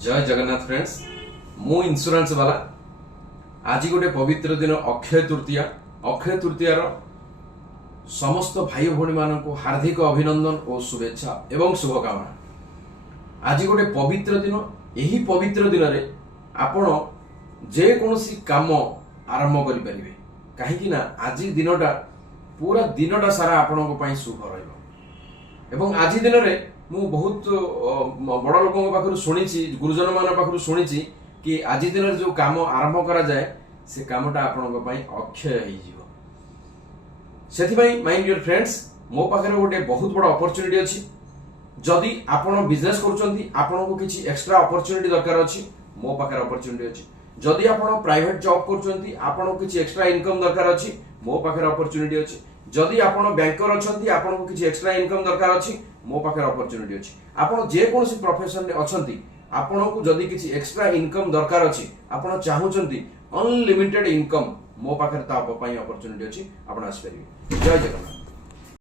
जय जगन्नाथ फ्रेंड्स मु इंश्योरेंस वाला आज गोटे पवित्र दिन अक्षय तृतीया समस्त भाई भौणी मान को हार्दिक अभिनंदन और शुभेच्छा एवं शुभकामना। आज गोटे पवित्र दिन, यही पवित्र दिन रे आपण जे कोनोसी काम आरंभ करि परिबे, काहेकि ना आज दिनटा पूरा दिनटा सारा आपनको पई शुभ रहइबो। एवं आज दिन रे मु बहुत बड़ लोकों पाखरु शुणिछि, गुरुजन मान पाखरु शुणिछि कि आज दिन रे जो काम आरंभ करा जाए से कामटा आपनको पई अक्षय होई जिवो। सेथिबाई माय डियर फ्रेंड्स, मो पाखरे गोटे बहुत बड़ अपॉर्चुनिटी अछि। जदि आपण बिजनेस करूचंती, आपनको किछि एक्स्ट्रा अपॉर्चुनिटी दरकार अछि, मो पाखरे अपॉर्चुनिटी अछि। जदि आपण प्राइवेट जॉब करूचंती, आपनको किछि एक्स्ट्रा इनकम दरकार अछि, मो पाखरे अपॉर्चुनिटी अछि। जदि आपण बैंकर अछंती, आपनको किछि एक्स्ट्रा इनकम दरकार अछि, मो पाखरे अपॉर्चुनिटी अछि। आपण जे कोनोसी प्रोफेशन रे अछंती, आपनको जदि किछि एक्स्ट्रा इनकम दरकार अछि, आपण चाहुचंती अनलिमिटेड इनकम, मो पाखरे ता पई अपॉर्चुनिटी अछि, आपण आसी परिबे। जय जगन्नाथ।